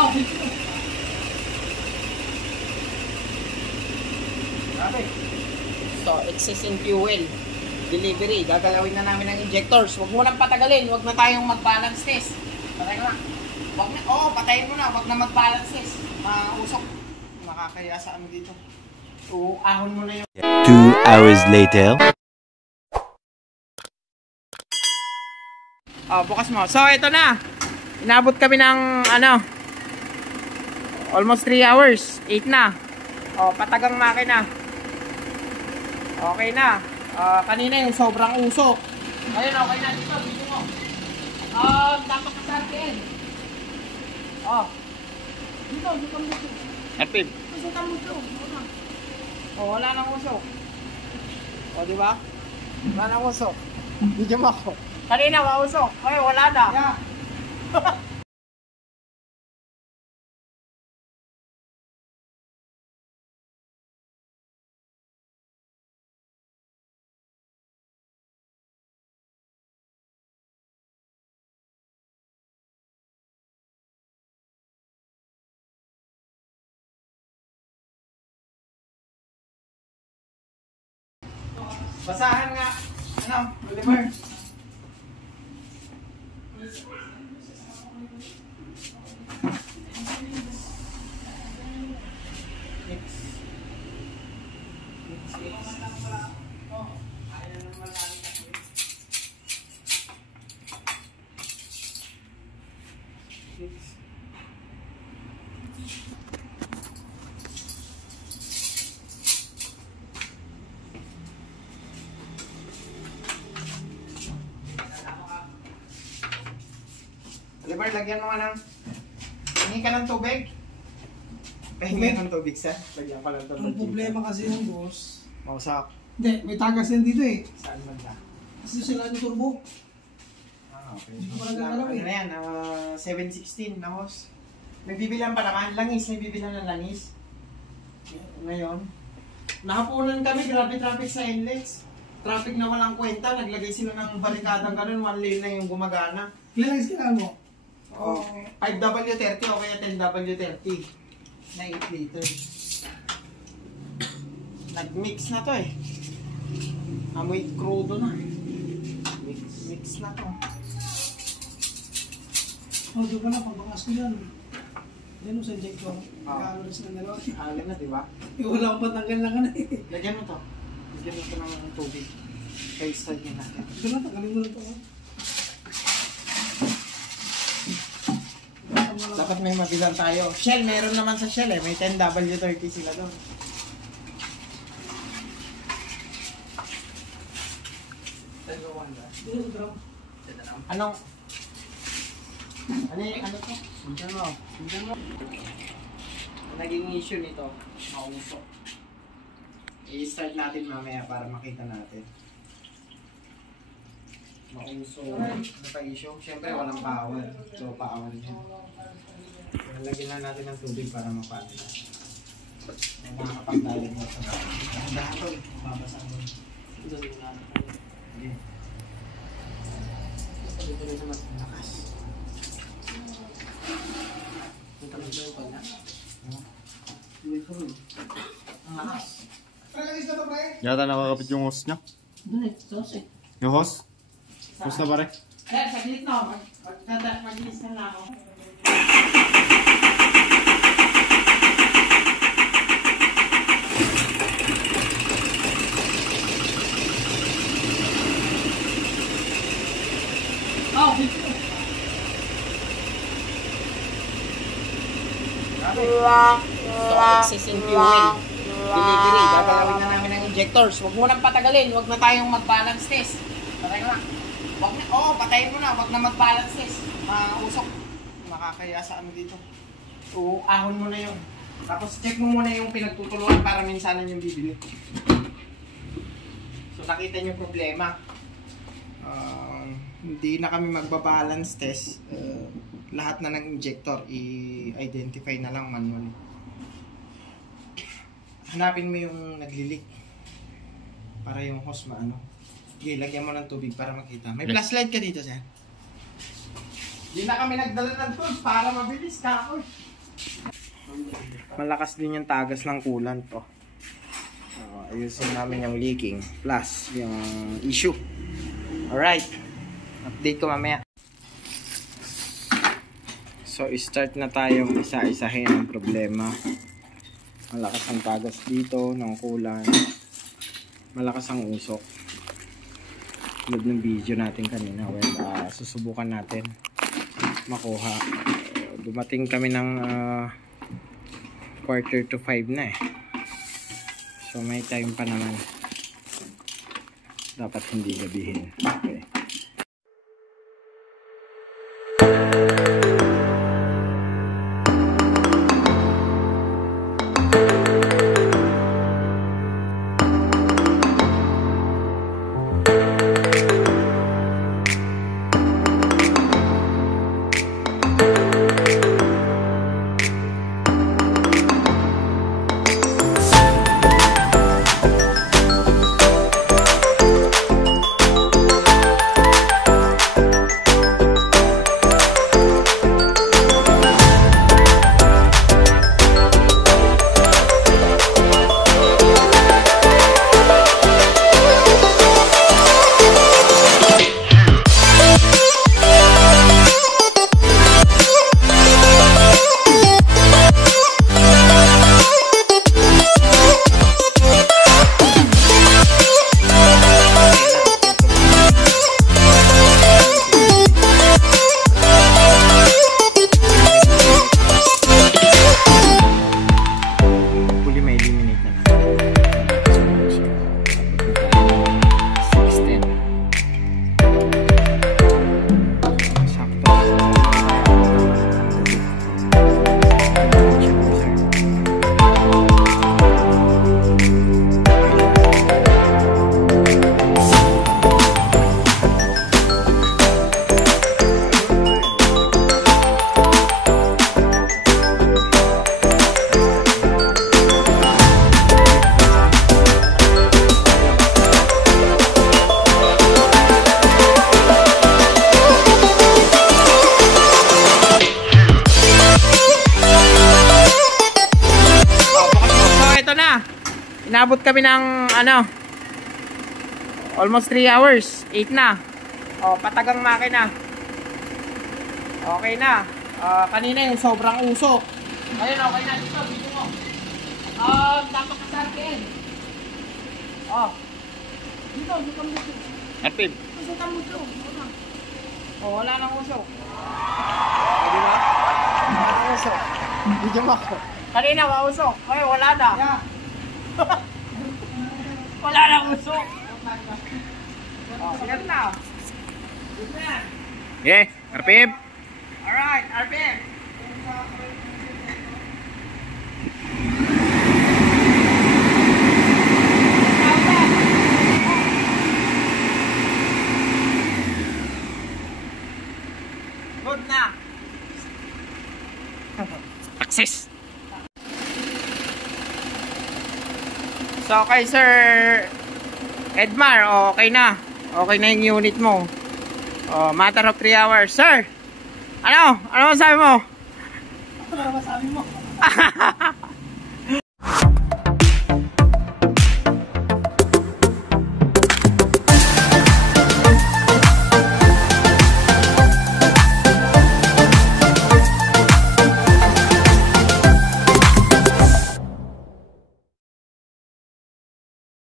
Oh, Grabe. So, excess in fuel. Delivery. Gagalawin na namin ang injectors. Huwag mo nang patagalin. Huwag na tayong mag-balance test. Patay ka na. Huwag na. Oo, patayin mo na. Huwag na mag-balance test. Usok. Makakaya sa ano dito. So, ahon mo na yung... 2 hours later. Oh, bukas mo. So, ito na. Inabot kami ng ano, almost 3 hours. 8 na. Oh, patagang makina. Okay na. Kanina yung sobrang usok. Ayun, okay na. Dito, dito mo. Napaka-RPM. Oh. Dito, dito mo. RPM. Dito mo ito. Oh, wala nang usok. Oh, di ba? Wala nang usok. Video mo ako. Kanina, mausok. Ay, wala na. Yeah. Basahan nga. Ano, Oliver? Oliver, lagyan mo ka ng... Hingi ka ng tubig. Pahingi ka ng tubig, sir. Lagyan ka ng tubig. ang problema kasi yung boss. Mausak. Hindi, may tagas yan dito eh. Saan banda? Kasi sila yung turbo. Okay. Hindi ko nagagalaw Ano eh. na yan? 716 na hose. May bibilan pa naman. Langis. May bibilan ng langis. Ngayon. Nakapunan kami. Grabe traffic sa inlets. Traffic na walang kwenta. Naglagay sila ng barikadang ganun. 1 lane na yung gumagana. Ilan ang kailangan mo? Oh, 5W30 o kaya 10W30 na 8 liters. Nag-mix na to eh. Amoy crudo na. Mix na to. Oh, doon ka na, pagbakas ko yan. Yan mo sa injector. Ah. Kaloris ng dalawa. Alam na, di ba? Wala akong patanggal na ka na eh. Lagyan mo to. Lagyan mo to ng tubig. Kaya start nyo natin. Ito na, tanggalin mo na ito. Dapat may mabilang tayo. Shell, meron naman sa Shell eh. May 10W30 sila doon. Anong? Ano to? Tignan mo. Tignan mo. Ang naging issue nito, mausok. I-start natin mamaya para makita natin. Mausok. Ano pa issue? Siyempre walang power. So, power niya. Lagyan lang natin ng tubig para mapano natin. May makakapagdaling mo sa dahan to. Babasa mo. Okay. Dito rin naman ang lakas. Dito rin yung kanya. Dito rin. Ang lakas. Yata nakakapit yung host niya. Doon eh. Sauce eh. Yung host? Host na pare? Sir, saglit na. Mag-ilis na lang ako. Oh, So, excess in fuel. Delivery. Gagalawin na namin ang injectors. Huwag mo nang patagalin. Huwag na tayong mag-balance test. Patay ka na. Huwag na. Oo, patayin mo na. Huwag na mag-balance test. Usok. Makakaya sa ano dito. So, ahon mo na yun. Tapos check mo muna yung pinagtutulungan para minsanan yung bibili. So, nakita niyo problema. Hindi na kami magbabalance test. Lahat na ng injector i-identify na lang manually. Hanapin mo yung naglilik para yung hose maano. Okay, lagyan mo ng tubig para makita. May flashlight ka dito, sir. Hindi na kami nagdala ng tools para mabilis ka ako. Malakas din yung tagas ng coolant to. Ayusin namin yung leaking plus yung issue. Alright, update ko mamaya. So start na tayong isa-isahin ang problema. Malakas ang tagas dito ng coolant, malakas ang usok. Tulad ng video natin kanina, susubukan natin makuha. Dumating kami ng 4:45 na eh. So may time pa naman. Dapat hindi gabihin. Okay. Inabot kami ng almost 3 hours. 8 na. Patagang makina. Okay na. Kanina yung sobrang usok. Ngayon okay na dito. Dito mo. Dapat ka sa RPM. Dito. RPM. Usukan mo ito. Wala nang usok. Diba? Wala nang usok. Video mo ako. Kanina mausok. Ngayon wala na. Yeah. Wala nang usok. Yan na. Yeah, RPM. Alright, RPM. Good na. Access. So, okay, Sir Edmar, okay na. Okay na yung unit mo. Matter of 3 hours. Sir, ano? Ano masabi mo? Ano masabi mo?